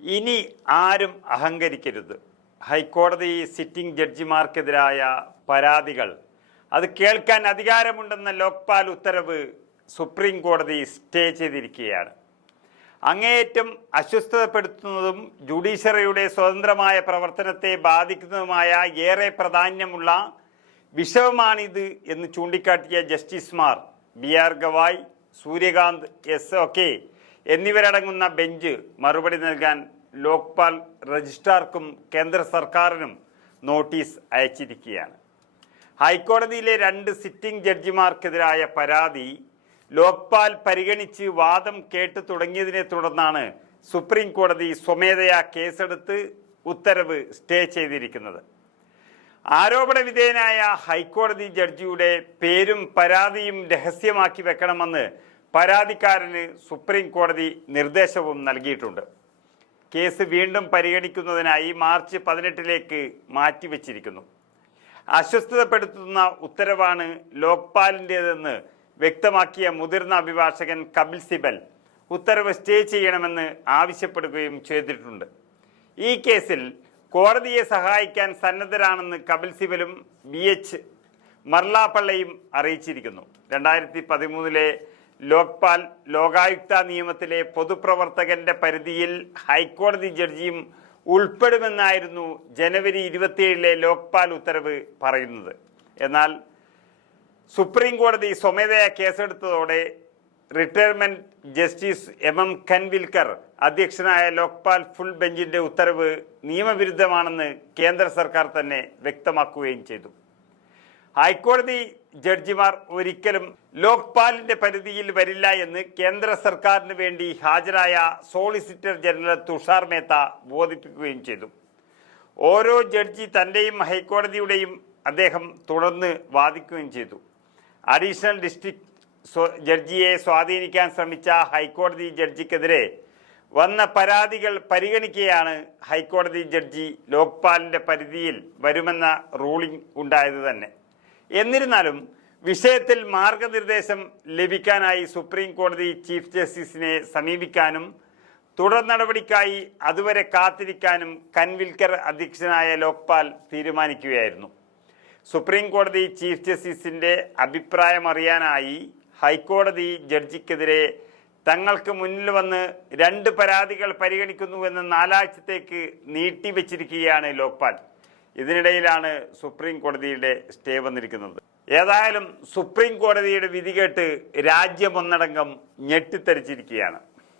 ഇനി ആരും അഹങ്കരിക്കരുത്. ഹൈക്കോടതി സിറ്റിംഗ് ജഡ്ജിമാർക്കെതിരായ പരാതികൾ അത് കേൾക്കാൻ അധികാരമുണ്ടെന്ന ലോക്പാൽ ഉത്തരവ് സുപ്രീം കോടതി സ്റ്റേ ചെയ്തിരിക്കുകയാണ്. അങ്ങേയറ്റം അസ്വസ്ഥതപ്പെടുത്തുന്നതും ജുഡീഷ്യറിയുടെ സ്വതന്ത്രമായ പ്രവർത്തനത്തെ ബാധിക്കുന്നതുമായ ഏറെ പ്രാധാന്യമുള്ള വിഷയമാണിത് എന്ന് ചൂണ്ടിക്കാട്ടിയ ജസ്റ്റിസുമാർ BR ഗവായ്, സൂര്യകാന്ത് SOK എന്നിവരടങ്ങുന്ന ബെഞ്ച് മറുപടി നൽകാൻ ലോക്പാൽ രജിസ്ട്രാർക്കും കേന്ദ്ര സർക്കാരിനും നോട്ടീസ് അയച്ചിരിക്കുകയാണ്. ഹൈക്കോടതിയിലെ 2 സിറ്റിംഗ് ജഡ്ജിമാർക്കെതിരായ പരാതി ലോക്പാൽ പരിഗണിച്ച് വാദം കേട്ട് തുടങ്ങിയതിനെ തുടർന്നാണ് സുപ്രീം കോടതി സ്വമേധയാ കേസെടുത്ത് ഉത്തരവ് സ്റ്റേ ചെയ്തിരിക്കുന്നത്. ആരോപണ വിധേയനായ ഹൈക്കോടതി ജഡ്ജിയുടെ പേരും പരാതിയും രഹസ്യമാക്കി വെക്കണമെന്ന് പരാതിക്കാരന് സുപ്രീം കോടതി നിർദ്ദേശവും നൽകിയിട്ടുണ്ട്. കേസ് വീണ്ടും പരിഗണിക്കുന്നതിനായി മാർച്ച് 18 മാറ്റിവെച്ചിരിക്കുന്നു. അസ്വസ്ഥതപ്പെടുത്തുന്ന ഉത്തരവാണ് ലോക്പാലിൻ്റേതെന്ന് വ്യക്തമാക്കിയ മുതിർന്ന അഭിഭാഷകൻ കപിൽ സിബൽ ഉത്തരവ് സ്റ്റേ ചെയ്യണമെന്ന് ആവശ്യപ്പെടുകയും ചെയ്തിട്ടുണ്ട്. ഈ കേസിൽ കോടതിയെ സഹായിക്കാൻ സന്നദ്ധരാണെന്ന് കപിൽ സിബലും BH മർലാപ്പള്ളയും അറിയിച്ചിരിക്കുന്നു. 2013 ലോക്പാൽ ലോകായുക്ത നിയമത്തിലെ പൊതുപ്രവർത്തകന്റെ പരിധിയിൽ ഹൈക്കോടതി ജഡ്ജിയും ഉൾപ്പെടുമെന്നായിരുന്നു ജനുവരി 27 ലോക്പാൽ ഉത്തരവ് പറയുന്നത്. എന്നാൽ സുപ്രീം കോടതി സ്വമേധയാ കേസെടുത്തതോടെ റിട്ടയർമെന്റ് ജസ്റ്റിസ് MM ഖൻവിൽക്കർ അധ്യക്ഷനായ ലോക്പാൽ ഫുൾ ബെഞ്ചിന്റെ ഉത്തരവ് നിയമവിരുദ്ധമാണെന്ന് കേന്ദ്ര സർക്കാർ തന്നെ വ്യക്തമാക്കുകയും ചെയ്തു. ഹൈക്കോടതി ജഡ്ജിമാർ ഒരിക്കലും ലോക്പാലിന്റെ പരിധിയിൽ വരില്ല എന്ന് കേന്ദ്ര സർക്കാരിന് വേണ്ടി ഹാജരായ സോളിസിറ്റർ ജനറൽ തുഷാർ മേത്ത ബോധിപ്പിക്കുകയും ചെയ്തു. ഓരോ ജഡ്ജി തൻ്റെയും ഹൈക്കോടതിയുടെയും അദ്ദേഹം തുടർന്ന് വാദിക്കുകയും ചെയ്തു. അഡീഷണൽ ഡിസ്ട്രിക്ട് ജഡ്ജിയെ സ്വാധീനിക്കാൻ ശ്രമിച്ച ഹൈക്കോടതി ജഡ്ജിക്കെതിരെ വന്ന പരാതികൾ പരിഗണിക്കുകയാണ് ഹൈക്കോടതി ജഡ്ജി ലോക്പാലിന്റെ പരിധിയിൽ വരുമെന്ന റൂളിംഗ് ഉണ്ടായത് തന്നെ. എന്നിരുന്നാലും വിഷയത്തിൽ മാർഗനിർദ്ദേശം ലഭിക്കാനായി സുപ്രീം കോടതി ചീഫ് ജസ്റ്റിസിനെ സമീപിക്കാനും തുടർ നടപടിക്കായി അതുവരെ കാത്തിരിക്കാനും ഖൻവിൽക്കർ അധ്യക്ഷനായ ലോക്പാൽ തീരുമാനിക്കുകയായിരുന്നു. സുപ്രീം കോടതി ചീഫ് ജസ്റ്റിസിന്റെ അഭിപ്രായം അറിയാനായി ഹൈക്കോടതി ജഡ്ജിക്കെതിരെ തങ്ങൾക്ക് മുന്നിൽ വന്ന് 2 പരാതികൾ പരിഗണിക്കുന്നുവെന്ന് 4 ആഴ്ചത്തേക്ക് നീട്ടിവെച്ചിരിക്കുകയാണ് ലോക്പാൽ. ഇതിനിടയിലാണ് സുപ്രീം കോടതിയുടെ സ്റ്റേ വന്നിരിക്കുന്നത്. ഏതായാലും സുപ്രീം കോടതിയുടെ വിധി കേട്ട് രാജ്യമൊന്നടങ്കം ഞെട്ടിത്തരിച്ചിരിക്കുകയാണ്.